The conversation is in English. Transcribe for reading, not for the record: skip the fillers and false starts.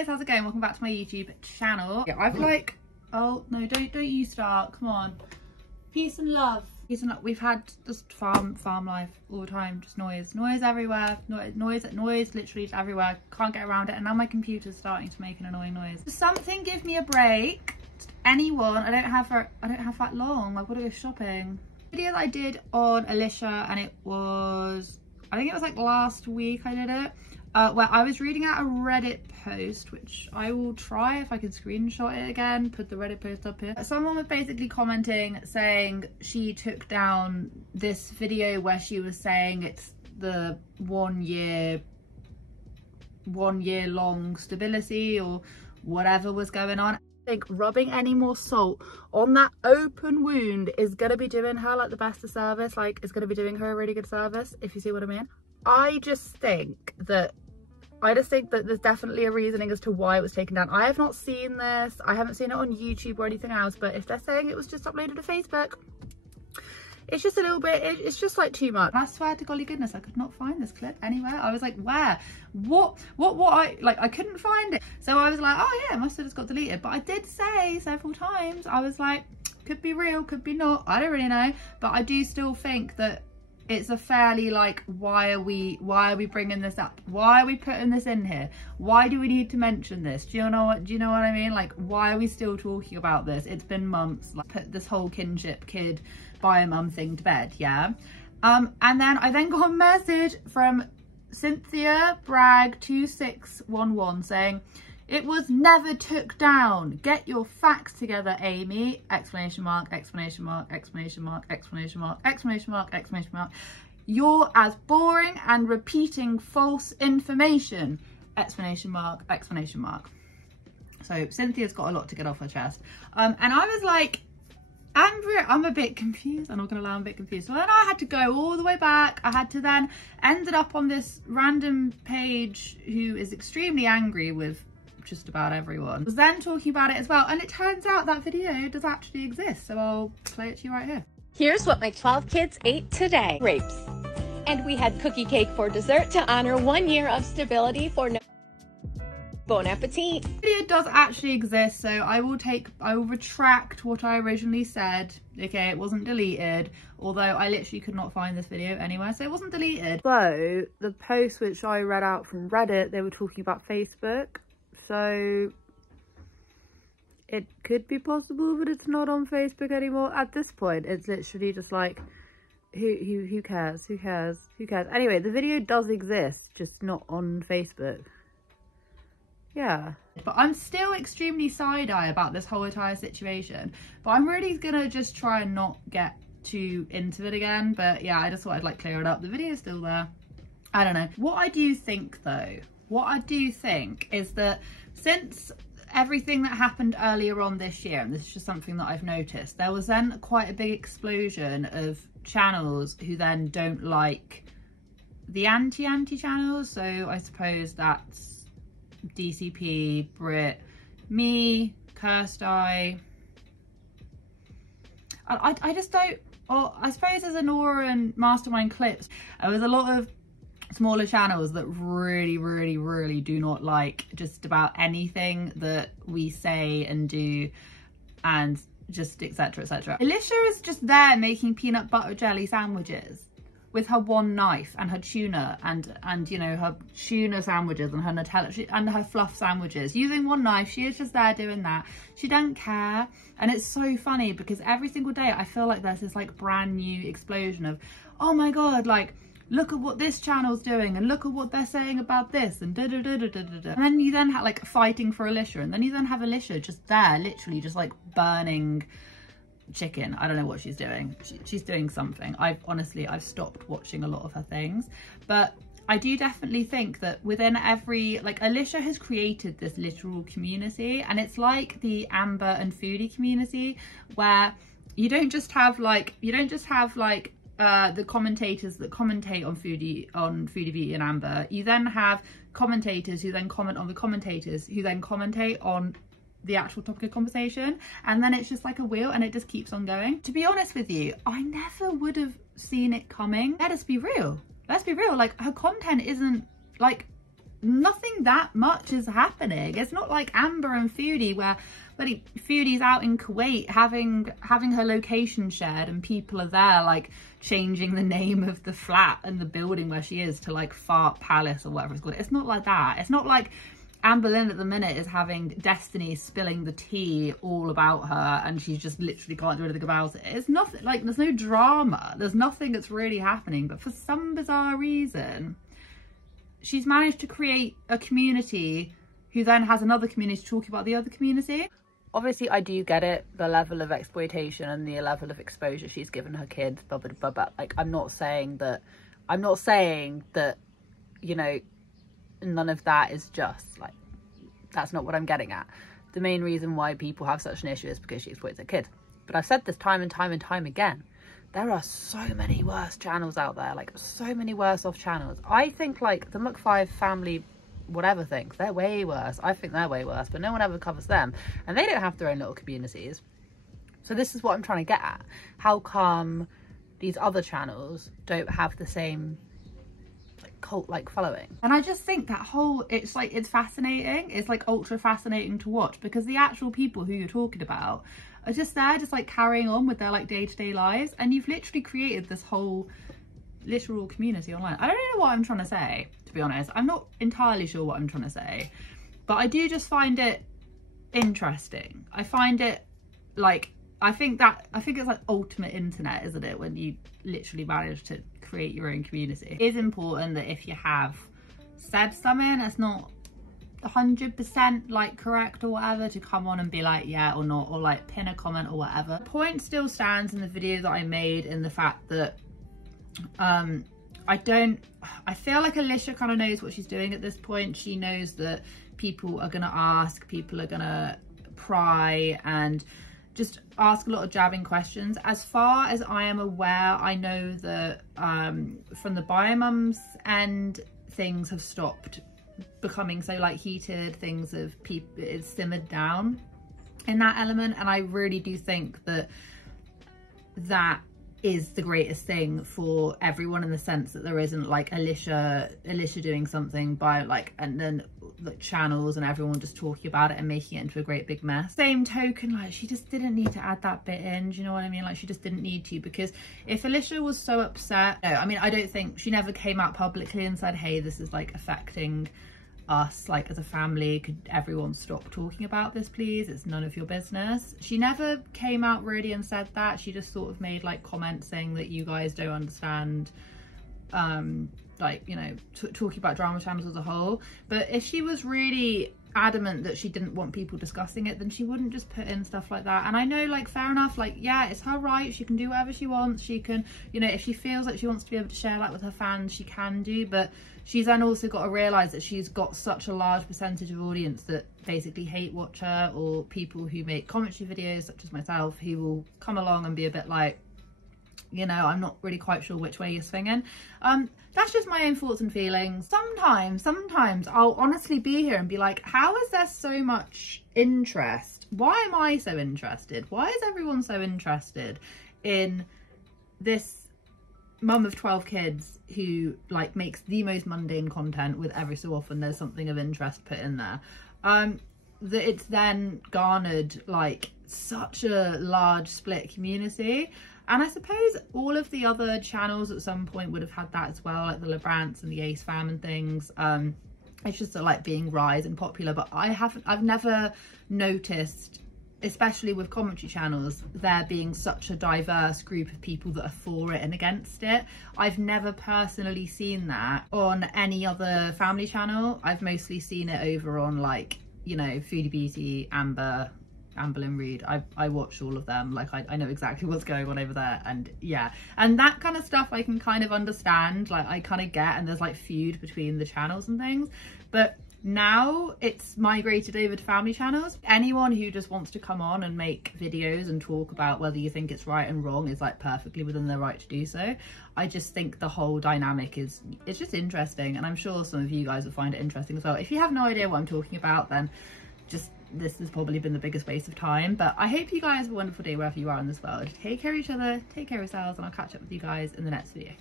guys, how's it going? Welcome back to my YouTube channel. Yeah, I've like, oh no, don't you start, come on. Peace and love. Peace and love. We've had just farm life all the time, just noise everywhere, noise literally just everywhere. Can't get around it, and now my computer's starting to make an annoying noise. Something give me a break. Just anyone. I don't have that long. I've got to go shopping. Video that I did on Alicia, and it was, I think it was like last week I did it. Where I was reading out a Reddit post, which I will try if I can screenshot it again, put the Reddit post up here. Someone was basically commenting saying she took down this video where she was saying it's the 1 year long stability or whatever was going on. I think rubbing any more salt on that open wound is going to be doing her like the best of service, like it's going to be doing her a really good service, if you see what I mean. I just think that there's definitely a reasoning as to why it was taken down. I have not seen this. I haven't seen it on YouTube or anything else, but if they're saying it was just uploaded to Facebook, it's just a little bit, it's just like too much. And I swear to golly goodness, I could not find this clip anywhere. I was like, where? What I couldn't find it. So I was like, oh yeah, it must have just got deleted. But I did say several times, I was like, could be real, could be not. I don't really know. But I do still think that it's a fairly like, why are we bringing this up? Why are we putting this in here? Why do we need to mention this? Do you know what I mean? Like, why are we still talking about this? It's been months. Like, put this whole kinship kid by a mum thing to bed, yeah? And then I got a message from Cynthia Bragg 2611 saying, "It was never took down. Get your facts together, Amy!" Exclamation mark, exclamation mark, exclamation mark, exclamation mark, exclamation mark, exclamation mark. "You're as boring and repeating false information!" Exclamation mark, exclamation mark. So Cynthia's got a lot to get off her chest. And I was like, I'm a bit confused. I'm not gonna lie, I'm a bit confused. So then I had to go all the way back. I had to then ended up on this random page who is extremely angry with just about everyone. I was then talking about it as well, and it turns out that video does actually exist, so I'll play it to you right here. Here's what my 12 kids ate today. Grapes. And we had cookie cake for dessert to honor 1 year of stability for no bon appetit. The video does actually exist, so I will retract what I originally said. Okay, it wasn't deleted, although I literally could not find this video anywhere, so it wasn't deleted. So the post which I read out from Reddit, they were talking about Facebook. So it could be possible, but it's not on Facebook anymore. At this point, it's literally just like, who cares? Who cares? Who cares? Anyway, the video does exist, just not on Facebook. Yeah. But I'm still extremely side-eye about this whole entire situation. But I'm really gonna just try and not get too into it again. But yeah, I just thought I'd like clear it up. The video's still there. I don't know. What I do think though, is that since everything that happened earlier on this year, and this is just something that I've noticed, there was then quite a big explosion of channels who then don't like the anti channels. So I suppose that's DCP, Brit, me, Kirsty. I just don't, or I suppose as Anora and Mastermind Clips, there was a lot of smaller channels that really do not like just about anything that we say and do, and just etc. Alicia is just there making peanut butter jelly sandwiches with her one knife and her tuna and you know, her tuna sandwiches and her Nutella and her fluff sandwiches using one knife. She is just there doing that. She don't care. And it's so funny because every single day I feel like there's this like brand new explosion of, oh my god, like look at what this channel's doing and look at what they're saying about this and And then you then have like fighting for Alicia, and then you then have Alicia just there literally just like burning chicken. I don't know what she's doing. She's doing something. I've stopped watching a lot of her things, but I do definitely think that within every, like, Alicia has created this literal community, and it's like the Amber and Foodie community, where you don't just have like the commentators that commentate on Foodie Beauty and Amber. You then have commentators who then comment on the commentators who then commentate on the actual topic of conversation, and then it's just like a wheel and it just keeps on going. To be honest with you, I never would have seen it coming. Let us be real. Let's be real. Like, her content isn't like nothing that much is happening. It's not like Amber and Foodie, where Foodie's out in Kuwait having her location shared and people are there like changing the name of the flat and the building where she is to like Fart Palace or whatever it's called. It's not like that. It's not like Amber Lynn at the minute is having Destiny spilling the tea all about her and she just literally can't do anything about it. It's nothing, like, there's no drama. There's nothing that's really happening. But for some bizarre reason, she's managed to create a community who then has another community talking about the other community. Obviously, I do get it, the level of exploitation and the level of exposure she's given her kids, but like, I'm not saying that, you know, none of that is just, like, that's not what I'm getting at. The main reason why people have such an issue is because she exploits her kid. But I've said this time and time and time again. There are so many worse channels out there, like so many worse off channels. I think like the Muck5 family, whatever things, they're way worse. I think they're way worse, but no one ever covers them. And they don't have their own little communities. So this is what I'm trying to get at. How come these other channels don't have the same cult-like following? And I just think that whole, it's like, it's fascinating. It's like ultra fascinating to watch because the actual people who you're talking about are just there, just like carrying on with their like day-to-day lives, and you've literally created this whole literal community online. I don't know what I'm trying to say, to be honest. I'm not entirely sure what I'm trying to say, but I do just find it interesting. I find it like, I think it's like ultimate internet, isn't it, when you literally manage to create your own community. It is important that if you have said something that's not 100% like correct or whatever, to come on and be like yeah or not, or like pin a comment or whatever. The point still stands in the video that I made, in the fact that I feel like Alicia kind of knows what she's doing at this point. She knows that people are gonna ask, people are gonna pry and just ask a lot of jabbing questions. As far as I am aware, I know that from the Biomums end, things have stopped becoming so like heated. Things have it's simmered down in that element, and I really do think that that is the greatest thing for everyone, in the sense that there isn't like Alicia doing something by like, and then the channels and everyone just talking about it and making it into a great big mess. Same token, like, she just didn't need to add that bit in, do you know what I mean? Like, she just didn't need to, because if Alicia was so upset, no, I mean, I don't think, she never came out publicly and said, hey, this is like affecting us like as a family, could everyone stop talking about this please, it's none of your business. She never came out really and said that. She just sort of made like comments saying that you guys don't understand like, you know, talking about drama channels as a whole. But if she was really adamant that she didn't want people discussing it, then she wouldn't just put in stuff like that. And I know, like, fair enough, like, yeah, it's her right, she can do whatever she wants, she can, you know, if she feels like she wants to be able to share that with her fans, she can do. But she's then also got to realise that she's got such a large percentage of audience that basically hate watch her, or people who make commentary videos such as myself, who will come along and be a bit like, you know, I'm not really quite sure which way you're swinging. That's just my own thoughts and feelings. Sometimes I'll honestly be here and be like, how is there so much interest? Why am I so interested? Why is everyone so interested in this mum of 12 kids who like makes the most mundane content with every so often there's something of interest put in there? That it's then garnered like such a large split community. And I suppose all of the other channels at some point would have had that as well, like the Lebrants and the Ace Fam and things. It's just like being rise and popular, but I've never noticed, especially with commentary channels, there being such a diverse group of people that are for it and against it. I've never personally seen that on any other family channel. I've mostly seen it over on like, you know, Foodie Beauty, Amber and Reed. I watch all of them, like I know exactly what's going on over there, and yeah, and that kind of stuff I can kind of understand, like I kind of get, and there's like feud between the channels and things. But now it's migrated over to family channels. Anyone who just wants to come on and make videos and talk about whether you think it's right and wrong is like perfectly within their right to do so. I just think the whole dynamic it's just interesting, and I'm sure some of you guys will find it interesting as well. If you have no idea what I'm talking about, then just, this has probably been the biggest waste of time. But I hope you guys have a wonderful day wherever you are in this world. Take care of each other, take care of yourselves, and I'll catch up with you guys in the next video.